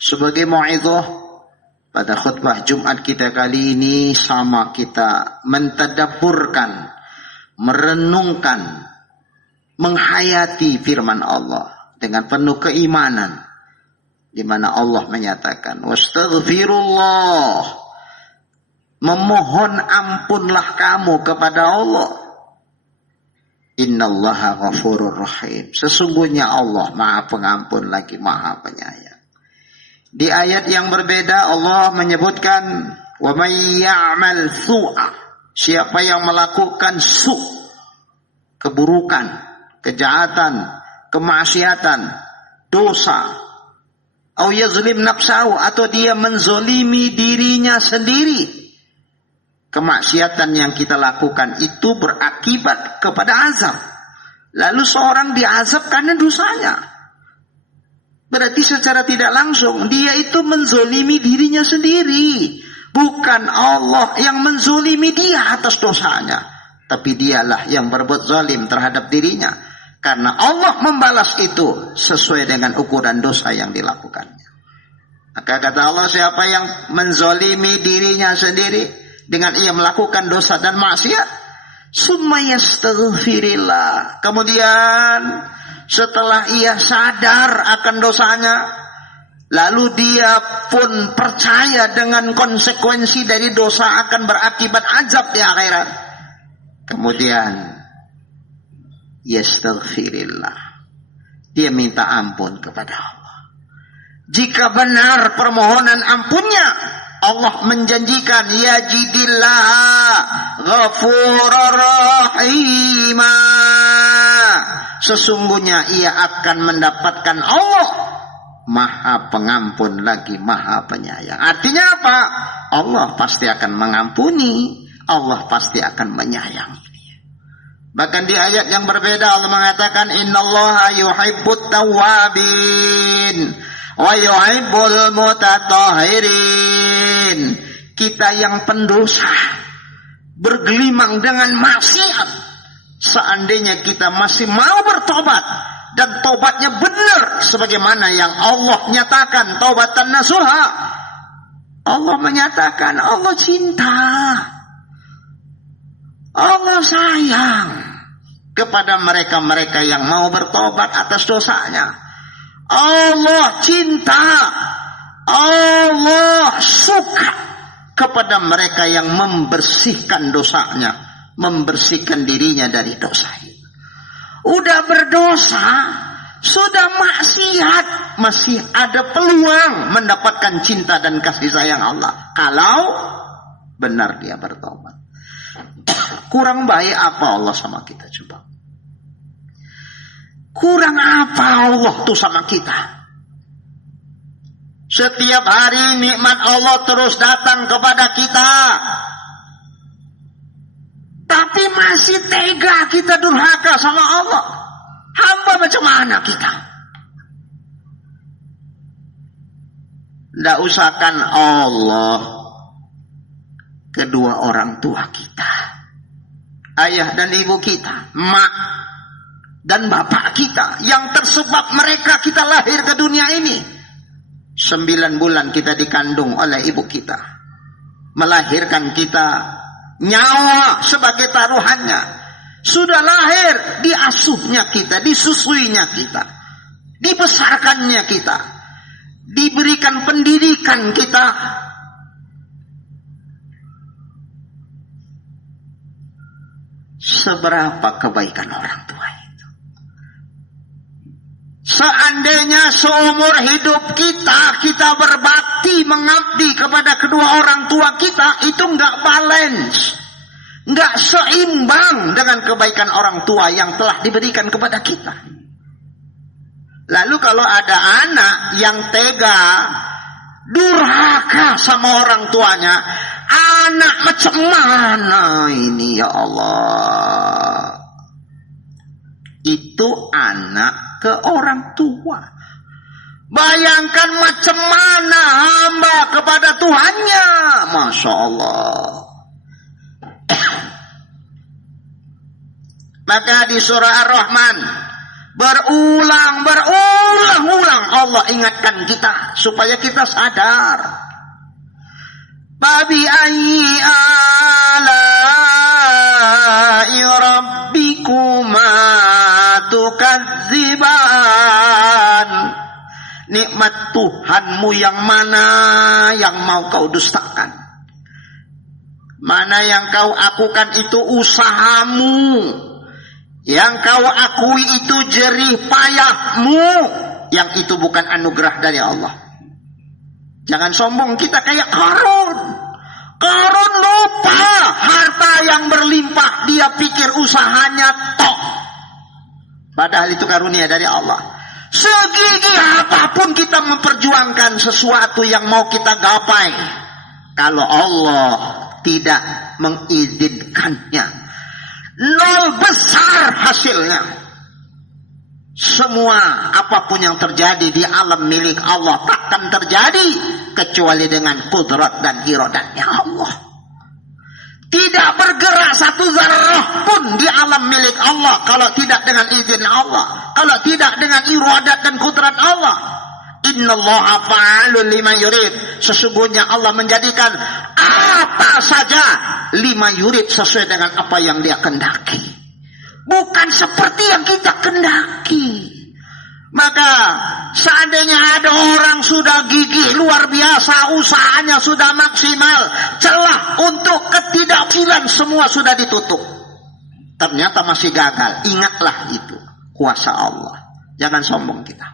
Sebagai mau'izah pada khutbah Jumat kita kali ini, sama kita mentadabburkan, merenungkan, menghayati firman Allah dengan penuh keimanan, di mana Allah menyatakan, wastaghfirullah, memohon ampunlah kamu kepada Allah. Innallaha ghafurur rahim, sesungguhnya Allah Maha Pengampun lagi Maha Penyayang. Di ayat yang berbeda Allah menyebutkan, wa may ya'mal su'a, siapa yang melakukan keburukan, kejahatan, kemaksiatan, dosa, au yazlim nafsahu, atau dia menzolimi dirinya sendiri. Kemaksiatan yang kita lakukan itu berakibat kepada azab. Lalu seorang diazab karena dosanya. Berarti secara tidak langsung dia itu menzolimi dirinya sendiri. Bukan Allah yang menzolimi dia atas dosanya, tapi dialah yang berbuat zalim terhadap dirinya. Karena Allah membalas itu sesuai dengan ukuran dosa yang dilakukannya. Maka kata Allah, siapa yang menzolimi dirinya sendiri dengan ia melakukan dosa dan maksiat, summa yastaghfirillah, kemudian setelah ia sadar akan dosanya, lalu dia pun percaya dengan konsekuensi dari dosa akan berakibat azab di akhirat, kemudian yastaghfirillah, dia minta ampun kepada Allah. Jika benar permohonan ampunnya, Allah menjanjikan yajidillah ghafurur rahima, sesungguhnya ia akan mendapatkan Allah Maha Pengampun lagi Maha Penyayang. Artinya apa? Allah pasti akan mengampuni, Allah pasti akan menyayangi. Bahkan di ayat yang berbeda Allah mengatakan, innallaha yuhibbut tawwabin wa yuhibbul mutatahhirin. Kita yang pendosa, bergelimang dengan maksiat, seandainya kita masih mau bertobat dan tobatnya benar sebagaimana yang Allah nyatakan taubatan nasuha, Allah menyatakan Allah cinta, Allah sayang kepada mereka-mereka yang mau bertobat atas dosanya. Allah cinta, Allah suka kepada mereka yang membersihkan dosanya, membersihkan dirinya dari dosa. Udah berdosa, sudah maksiat, masih ada peluang mendapatkan cinta dan kasih sayang Allah kalau benar dia bertobat. Kurang baik apa Allah sama kita, coba? Kurang apa Allah tuh sama kita? Setiap hari nikmat Allah terus datang kepada kita, tapi masih tega kita durhaka sama Allah. Hamba macam mana kita? Tidak usahkan Allah, kedua orang tua kita, ayah dan ibu kita, mak dan bapak kita, yang tersebab mereka kita lahir ke dunia ini. 9 bulan kita dikandung oleh ibu kita, melahirkan kita, nyawa sebagai taruhannya. Sudah lahir, diasuhnya kita, disusuinya kita, dibesarkannya kita, diberikan pendidikan kita. Seberapa kebaikan orang tua itu? Seandainya seumur hidup kita berbakti, mengabdi kepada kedua orang tua kita, itu enggak balance, enggak seimbang dengan kebaikan orang tua yang telah diberikan kepada kita. Lalu kalau ada anak yang tega, durhaka sama orang tuanya, anak macam mana ini ya Allah? Itu anak ke orang tua. Bayangkan macam mana hamba kepada Tuhannya. Masya Allah. Maka di surah Ar-Rahman Berulang-ulang Allah ingatkan kita supaya kita sadar. Babi ayyi ala'i rabbikuma tukadziban. Nikmat Tuhanmu yang mana yang mau kau dustakan? Mana yang kau akukan itu usahamu. Yang kau akui itu jerih payahmu. Yang itu bukan anugerah dari Allah. Jangan sombong kita kayak Qarun. Qarun lupa harta yang berlimpah. Dia pikir usahanya tok. Padahal itu karunia dari Allah. Segigi apapun kita memperjuangkan sesuatu yang mau kita gapai, kalau Allah tidak mengizinkannya, nol besar hasilnya. Semua apapun yang terjadi di alam milik Allah takkan terjadi kecuali dengan kudrat dan iradatnya Allah. Tidak bergerak satu zarrah pun di alam milik Allah kalau tidak dengan izin Allah, kalau tidak dengan iradat dan kudrat Allah. Innallaha fa'alun lima yurid. Sesungguhnya Allah menjadikan apa saja lima yurid sesuai dengan apa yang Dia kehendaki. Bukan seperti yang kita kehendaki. Maka seandainya ada orang sudah gigih luar biasa, usahanya sudah maksimal, celah untuk ketidakberhasilan semua sudah ditutup, ternyata masih gagal, ingatlah itu kuasa Allah. Jangan sombong kita.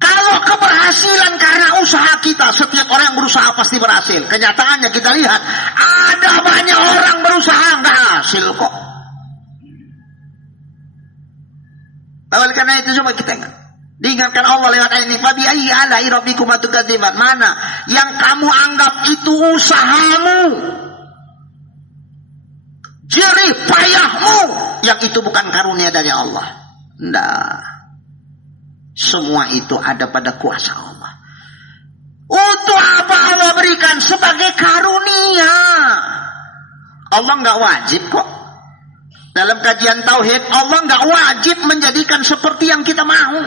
Kalau keberhasilan karena usaha kita, setiap orang yang berusaha pasti berhasil. Kenyataannya kita lihat ada banyak orang berusaha nggak hasil kok. Oleh karena itu coba kita ingat. Diingatkan Allah lewat ayat ini. Fabi ayyi ala'i rabbikuma tukadziban. Mana yang kamu anggap itu usahamu, jerih payahmu, yang itu bukan karunia dari Allah. Nah, semua itu ada pada kuasa Allah. Untuk apa Allah berikan? Sebagai karunia. Allah nggak wajib kok. Dalam kajian tauhid, Allah nggak wajib menjadikan seperti yang kita mau.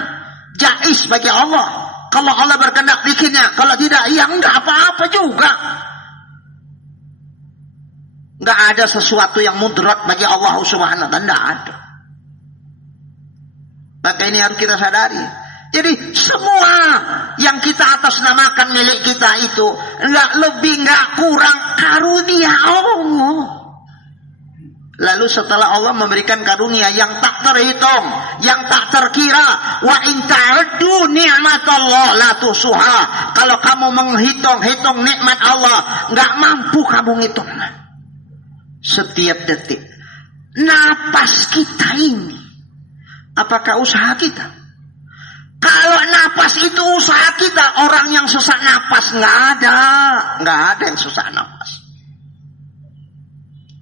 Jaiz bagi Allah. Kalau Allah berkehendak bikinnya, kalau tidak, ya nggak apa-apa juga. Nggak ada sesuatu yang mudarat bagi Allah Subhanahu wa taala, nggak ada. Maka ini harus kita sadari. Jadi semua yang kita atasnamakan milik kita itu nggak lebih nggak kurang karunia Allah. Lalu setelah Allah memberikan karunia yang tak terhitung, yang tak terkira, wa in ta'uddu ni'matallah la tusuha. Kalau kamu menghitung-hitung nikmat Allah, nggak mampu kamu ngitung. Setiap detik, napas kita ini, apakah usaha kita? Kalau napas itu usaha kita, orang yang sesak napas nggak ada yang sesak napas.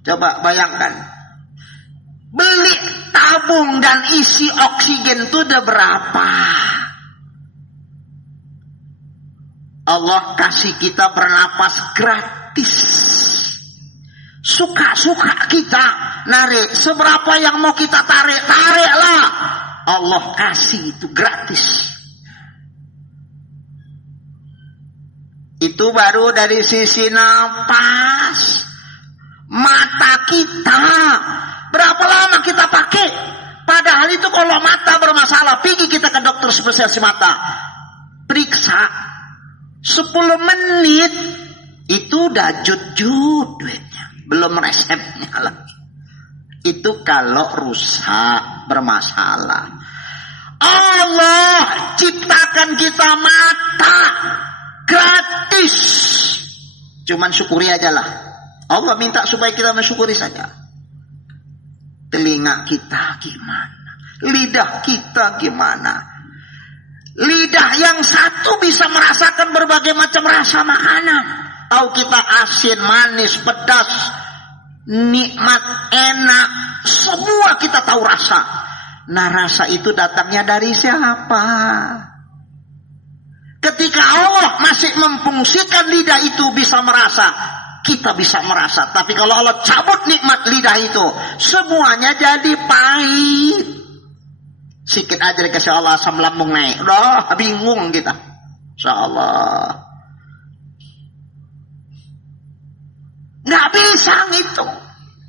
Coba bayangkan, beli tabung dan isi oksigen itu udah berapa? Allah kasih kita bernapas gratis. Suka-suka kita narik, seberapa yang mau kita tarik, tariklah. Allah kasih itu gratis. Itu baru dari sisi napas. Mata kita, berapa lama kita pakai? Padahal itu kalau mata bermasalah, pergi kita ke dokter spesialis mata, periksa 10 menit, itu udah jut-jut duitnya, belum resepnya lagi. Itu kalau rusak, bermasalah. Allah ciptakan kita mata gratis, cuman syukuri aja lah. Allah minta supaya kita mensyukuri saja. Telinga kita gimana? Lidah kita gimana? Lidah yang satu bisa merasakan berbagai macam rasa makanan. Tahu kita asin, manis, pedas, nikmat, enak. Semua kita tahu rasa. Nah, rasa itu datangnya dari siapa? Ketika Allah masih memfungsikan lidah itu bisa merasa, kita bisa merasa. Tapi kalau Allah cabut nikmat lidah itu, semuanya jadi pahit. Sikit aja dikasih Allah asam lambung naik, udah bingung kita. Insyaallah nggak bisa gitu.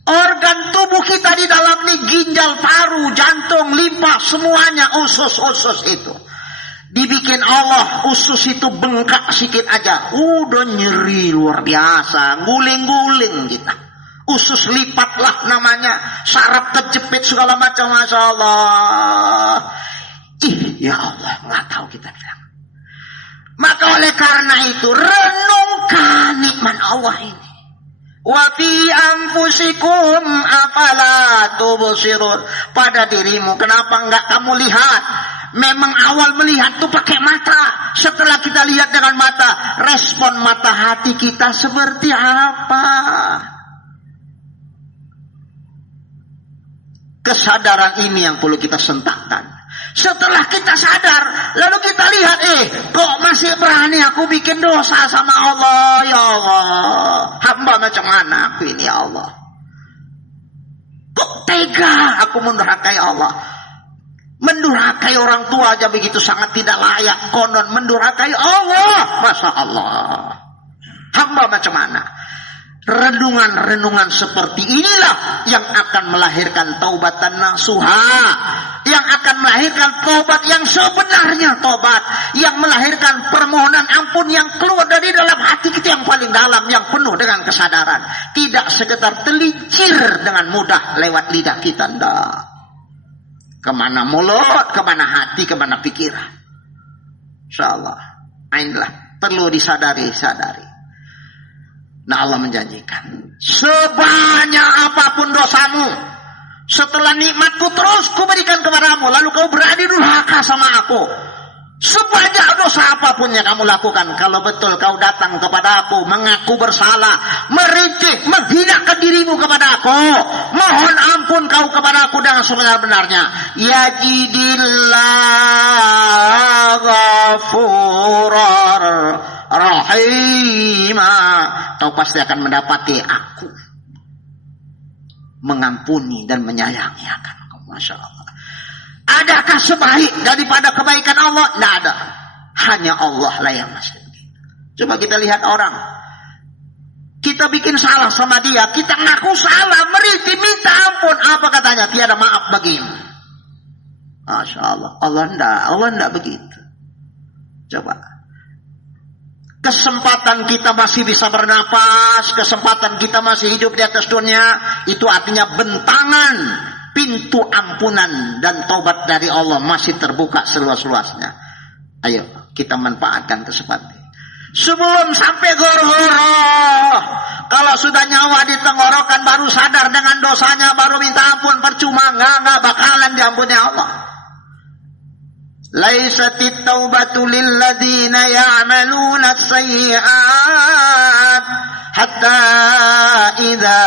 Organ tubuh kita di dalam nih, ginjal, paru, jantung, limpa, semuanya usus-usus itu dibikin Allah, usus itu bengkak sikit aja udah nyeri luar biasa, guling-guling kita. Usus lipat lah namanya, saraf kejepit segala macam, Masya Allah. Ya Allah, nggak tahu kita bilang. Maka oleh karena itu renungkan nikmat Allah ini. Wa fi anfusikum afala tubsirun. Pada dirimu, kenapa enggak kamu lihat? Memang awal melihat tuh pakai mata. Setelah kita lihat dengan mata, respon mata hati kita seperti apa? Kesadaran ini yang perlu kita sentakkan. Setelah kita sadar, lalu kita lihat, kok masih berani aku bikin dosa sama Allah, ya Allah. Hamba macam mana aku ini, ya Allah. Kok tega aku mendurhakai Allah. Mendurhakai orang tua aja begitu sangat tidak layak, konon mendurhakai Allah. Masya Allah. Hamba macam mana? Renungan-renungan seperti inilah yang akan melahirkan taubatan nasuha, yang akan melahirkan taubat yang sebenarnya taubat, yang melahirkan permohonan ampun yang keluar dari dalam hati kita yang paling dalam, yang penuh dengan kesadaran, tidak sekedar terlincir dengan mudah lewat lidah kita. Ndak. Kemana mulut, kemana hati, kemana pikiran. Insyaallah, inilah perlu sadari. Nah, Allah menjanjikan, sebanyak apapun dosamu, setelah nikmatku terus kuberikan kepadamu, lalu kau berani durhaka sama aku, sebanyak dosa apapun yang kamu lakukan, kalau betul kau datang kepada aku, mengaku bersalah, merintih, menghinakan dirimu kepada aku, mohon ampun kau kepada aku dengan sebenar-benarnya, yajidillah ghafurar rahimah, kau pasti akan mendapati aku mengampuni dan menyayangi akan kau. Masya Allah. Adakah sebaik daripada kebaikan Allah? Tidak ada. Hanya Allah lah yang masih. Coba kita lihat orang, kita bikin salah sama dia, kita ngaku salah, merintih, minta ampun, apa katanya? Tiada maaf bagimu. Masya Allah. Allah enggak begitu. Coba. Kesempatan kita masih bisa bernapas, kesempatan kita masih hidup di atas dunia, itu artinya bentangan pintu ampunan dan taubat dari Allah masih terbuka seluas-luasnya. Ayo kita manfaatkan kesempatan. Sebelum sampai goro-goro, kalau sudah nyawa di tenggorokan baru sadar dengan dosanya, baru minta ampun, percuma, nggak bakalan diampuni Allah. Laisatit taubatu lilladzina ya'maluna as-sayyi'at hatta idza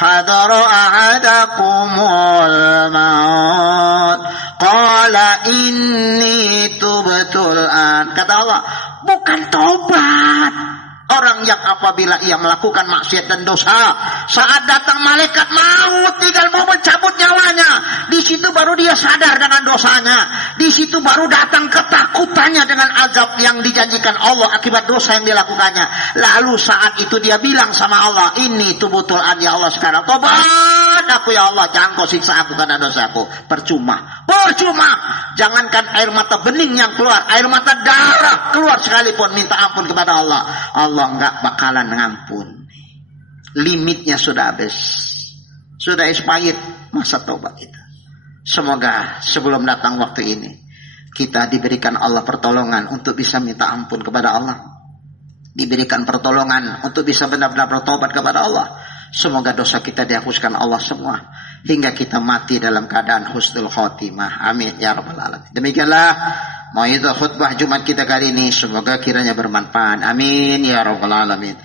hadara ahadakumul maut qala inni tubtul an. Kata Allah, bukan taubat orang yang apabila ia melakukan maksiat dan dosa, saat datang malaikat maut tinggal mau mencabut nyawanya, di situ baru dia sadar dengan dosanya, di situ baru datang ketakutannya dengan azab yang dijanjikan Allah akibat dosa yang dilakukannya. Lalu saat itu dia bilang sama Allah, ini tubutul an, ya Allah sekarang tobat aku ya Allah, jangan kau siksa aku karena dosaku. Percuma. Jangankan air mata bening yang keluar, air mata darah keluar sekalipun minta ampun kepada Allah, Allah enggak bakalan ngampun. Limitnya sudah habis, sudah expired masa taubat itu. Semoga sebelum datang waktu ini kita diberikan Allah pertolongan untuk bisa minta ampun kepada Allah, diberikan pertolongan untuk bisa benar-benar bertobat kepada Allah. Semoga dosa kita dihapuskan Allah semua, hingga kita mati dalam keadaan husnul khotimah. Amin ya rabbal alamin. Demikianlah mau'izah khutbah Jumat kita kali ini, semoga kiranya bermanfaat. Amin ya rabbal alamin.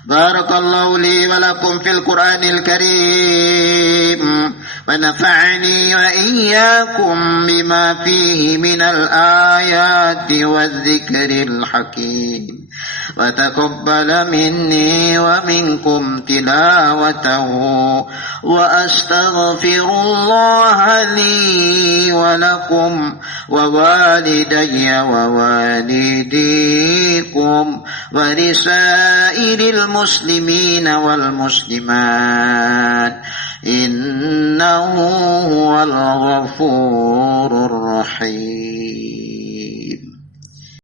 Barakallahu li wa lakum fil Qur'anil Karim wa nafa'ani wa iyyakum bima fihi minal ayati wadh-dhikril hakim wa taqabbala minni wa minkum tilawatahu wa astaghfirullaha li wa lakum wa walidayya wa walidikum wa lisairil muslimin wal muslimat innahu huwal ghafurur rahim.